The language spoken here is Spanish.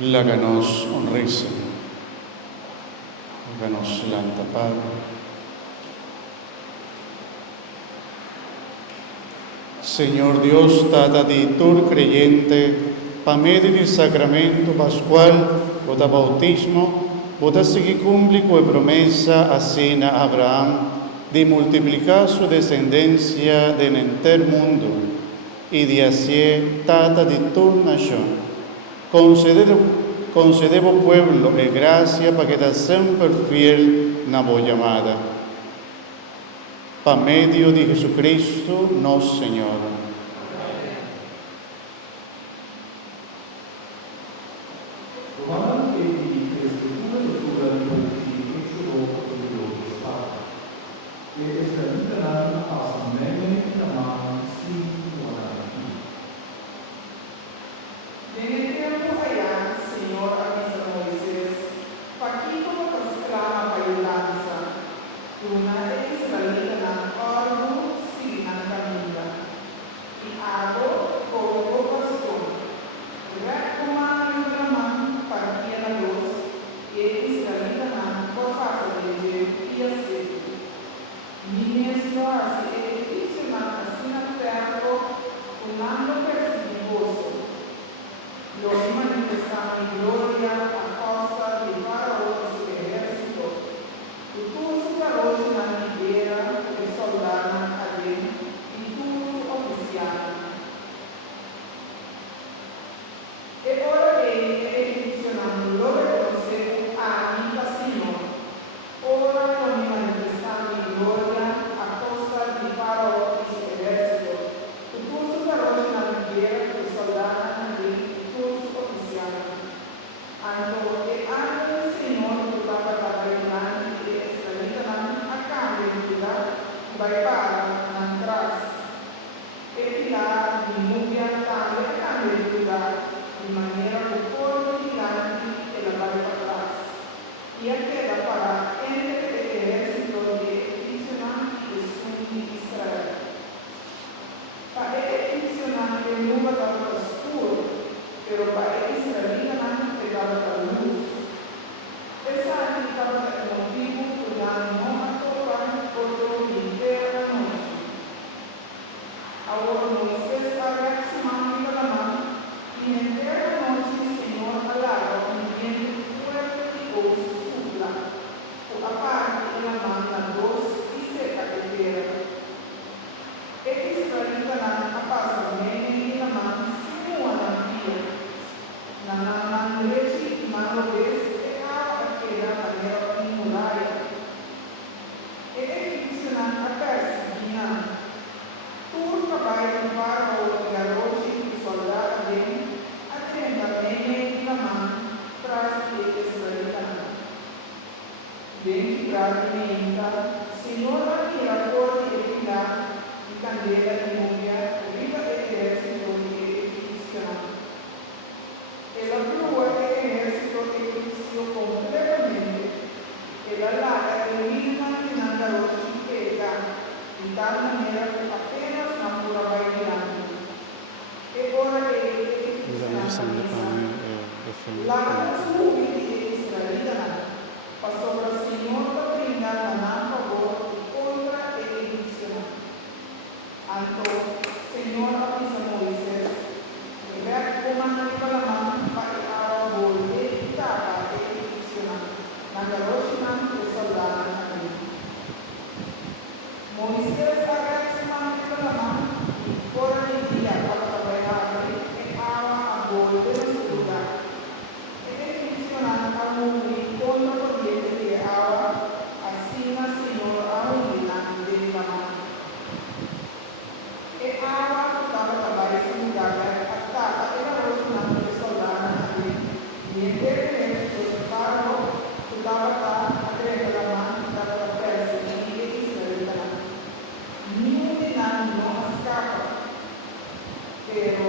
Láganos risa, láganos lantapar. Señor Dios, data di tur creyente, pa medio del sacramento pascual, o da bautismo, vota segui cumpli quo promesa a sena Abraham, de multiplicar su descendencia en enter mundo, y de así tata di tur nación. Concedebo pueblo e gracia para que da sempre fiel na voz llamada. Pa medio de Jesucristo, nosso Senhor. Pero